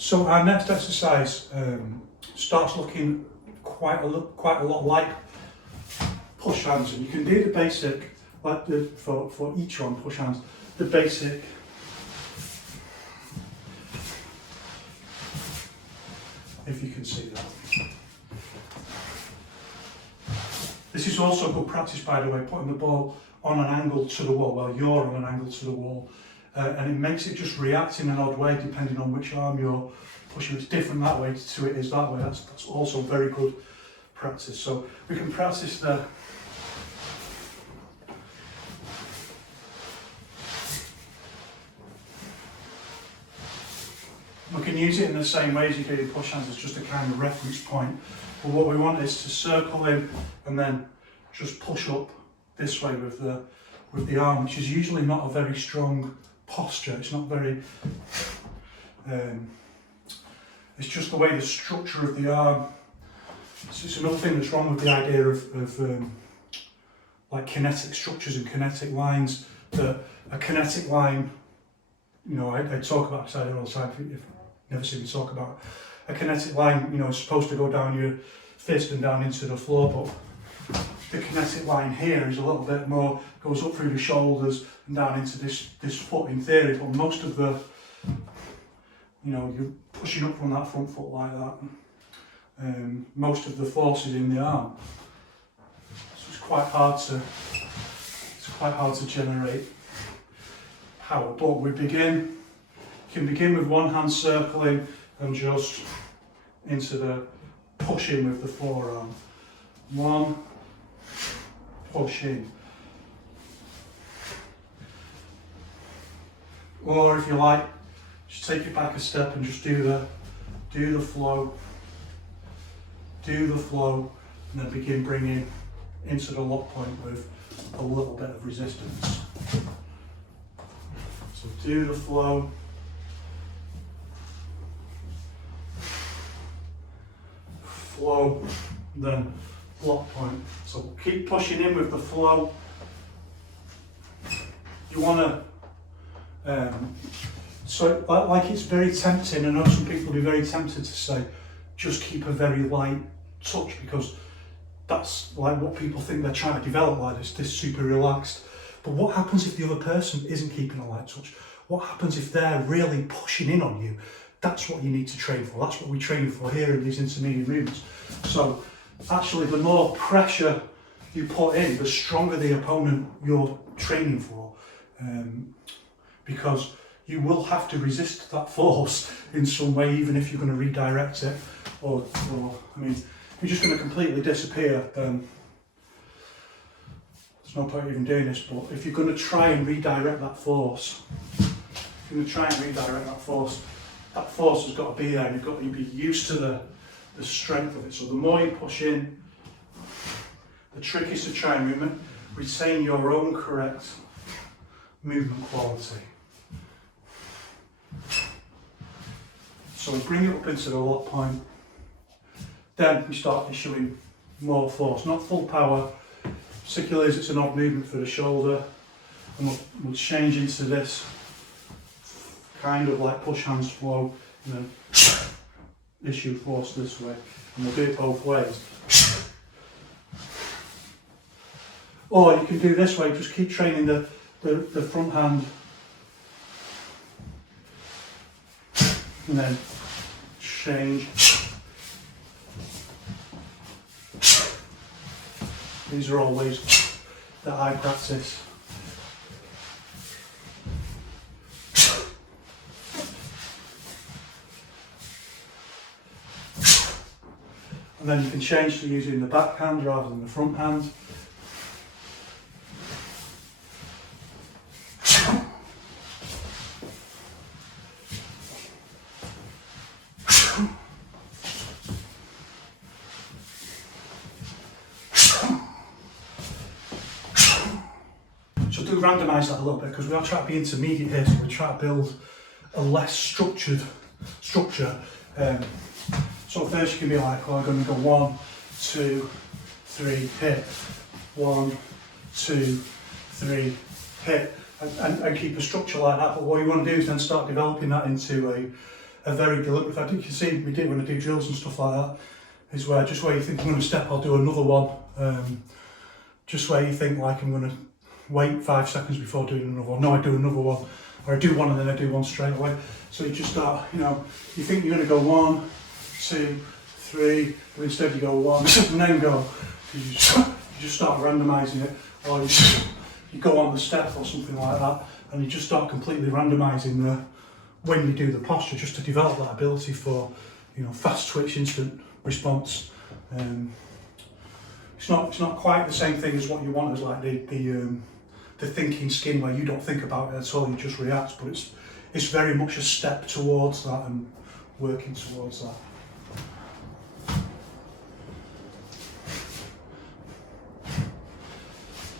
So our next exercise starts looking quite a lot like push hands, and you can do the basic, like for each one, push hands, the basic if you can see that. This is also good practice, by the way, putting the ball on an angle to the wall, while you're on an angle to the wall, and it makes it just react in an odd way depending on which arm you're pushing. It's different that way to it is that way. That's also very good practice. So we can practice the we can use it in the same way as you do in push hands as just a kind of reference point. But what we want is to circle in and then just push up this way with the arm, which is usually not a very strong posture. It's not very. It's just the way the structure of the arm. It's another thing that's wrong with the idea of like kinetic structures and kinetic lines. That a kinetic line, you know, I talk about this idea all the time. If you've never seen me talk about it. A kinetic line, you know, is supposed to go down your fist and down into the floor, but the kinetic line here is a little bit more, goes up through the shoulders and down into this foot in theory, but most of the, you know, you're pushing up from that front foot like that. Most of the force is in the arm, so it's quite hard to generate power. But we can begin with one hand circling and just into the push in with the forearm. One, push in. Or if you like, just take it back a step and just do the flow. Do the flow, and then begin bringing into the lock point with a little bit of resistance. So do the flow. Flow, then lock point. So keep pushing in with the flow. You want to, so like it's very tempting. I know some people will be very tempted to say, just keep a very light touch, because that's like what people think they're trying to develop, like this super relaxed. But what happens if the other person isn't keeping a light touch? What happens if they're really pushing in on you? That's what you need to train for. That's what we train for here in these intermediate movements. So actually, the more pressure you put in, the stronger the opponent you're training for, because you will have to resist that force in some way, even if you're going to redirect it, or I mean, if you're just going to completely disappear, then there's no point even doing this. But if you're going to try and redirect that force, that force has got to be there, and you've got to be used to the strength of it. So the more you push in, the trick is to try and retain your own correct movement quality. So we bring it up into the lock point, then we start issuing more force, not full power, particularly as it's an odd movement for the shoulder, and we'll change into this kind of like push hands flow, and then issue force this way, and we'll do it both ways. Or you can do this way, just keep training the front hand, and then change. These are all ways that I practice. And then you can change to using the back hand rather than the front hand. So do randomise that a little bit, because we are trying to be intermediate here, so we try to build a less structured structure. So first you can be like, well, I'm going to go 1, 2, 3, hit. 1, 2, 3, hit. And keep a structure like that. But what you want to do is then start developing that into a very deliberate. I think you can see me do when I do drills and stuff like that. Is where just where you think I'm going to step, I'll do another one. Just where you think like I'm going to wait 5 seconds before doing another one. No, I do another one, or I do one and then I do one straight away. So you just start, you know, you think you're going to go 1, 2, 3, but instead you go 1 and then go. You just start randomising it, or you go on the step or something like that, and you just start completely randomising when you do the posture, just to develop that ability for, you know, fast twitch, instant response. It's not quite the same thing as what you want as like the thinking skin, where you don't think about it at all, you just react. But it's very much a step towards that and working towards that.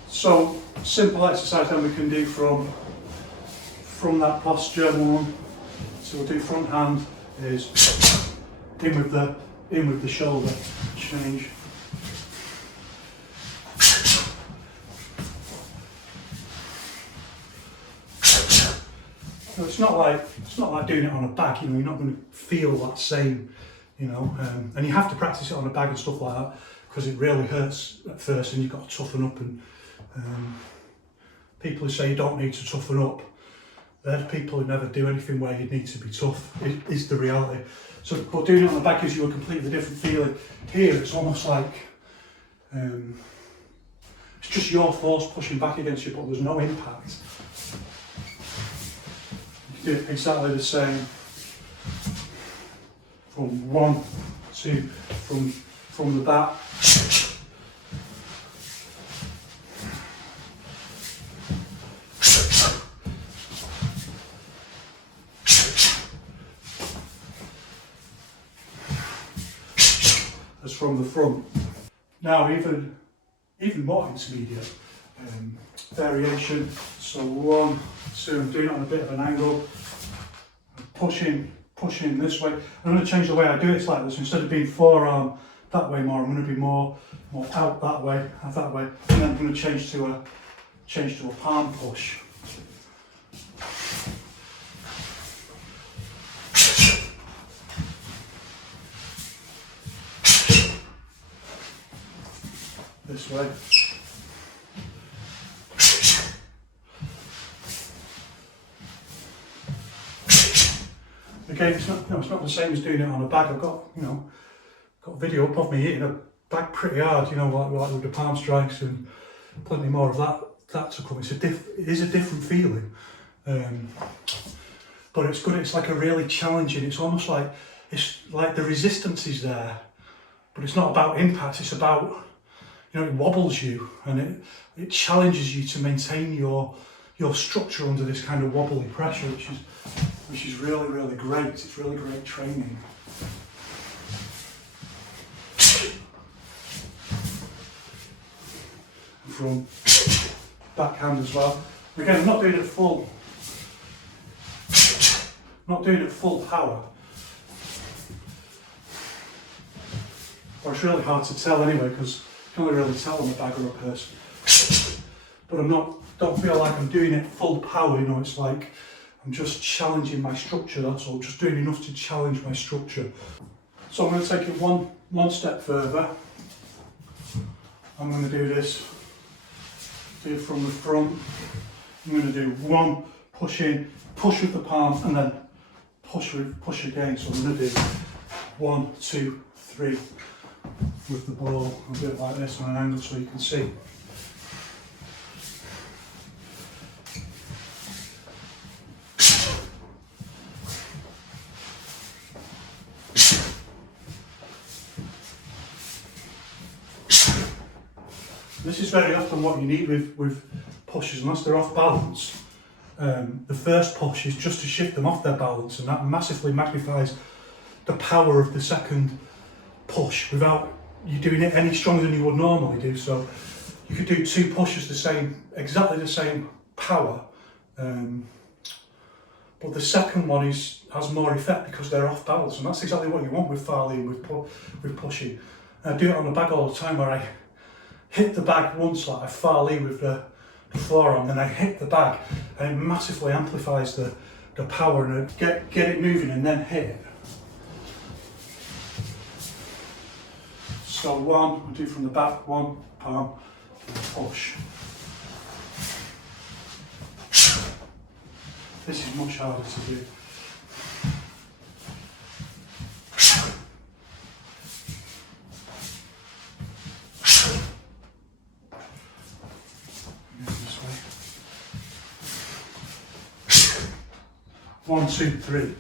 So simple exercise then we can do from that posture one. So we'll do front hand is in with the shoulder, change. So it's not like doing it on a bag, you know, you're not going to feel that same, you know, and you have to practice it on a bag and stuff like that, because it really hurts at first and you've got to toughen up. And people who say you don't need to toughen up, they're the people who never do anything where you need to be tough, is the reality. So, but doing it on the back gives you a completely different feeling. Here it's almost like, it's just your force pushing back against you, but there's no impact. You can do exactly the same from 1, 2, from the back. As from the front. Now even more intermediate variation. So 1, 2, I'm doing it on a bit of an angle, pushing this way. I'm going to change the way I do it slightly. So instead of being forearm that way more, I'm going to be more out that way, and then I'm going to change to a palm push. This way. Again, it's not the same as doing it on a bag. I've got a video up of me hitting a bag pretty hard, you know, like with the palm strikes, and plenty more of that to come. It is a different feeling, but it's good. It's like a really challenging. It's almost like the resistance is there, but it's not about impact. It's about, you know, it wobbles you and it challenges you to maintain your structure under this kind of wobbly pressure, which is really, really great. It's really great training. From backhand as well. Again, I'm not doing it full power. Or it's really hard to tell anyway, because you can only really tell on a bag or a person. But don't feel like I'm doing it full power, you know, it's like I'm just challenging my structure, that's all, just doing enough to challenge my structure. So I'm going to take it one step further. I'm going to do this, do it from the front. I'm going to do 1, push in, push with the palms, and then push again. So I'm going to do 1, 2, 3 with the ball. I'll do it like this on an angle so you can see. This is very often what you need with pushes, unless they're off balance. The first push is just to shift them off their balance, and that massively magnifies the power of the second push without you doing it any stronger than you would normally do. So you could do 2 pushes exactly the same power, but the second one has more effect because they're off balance, and that's exactly what you want with far lean, with pushing. I do it on the bag all the time, where I hit the bag once, like I far lean with the forearm, then I hit the bag, and it massively amplifies the the power and get it moving and then hit. So one, we'll do from the back, one, palm, and push. This is much harder to do. This way. 1, 2, 3.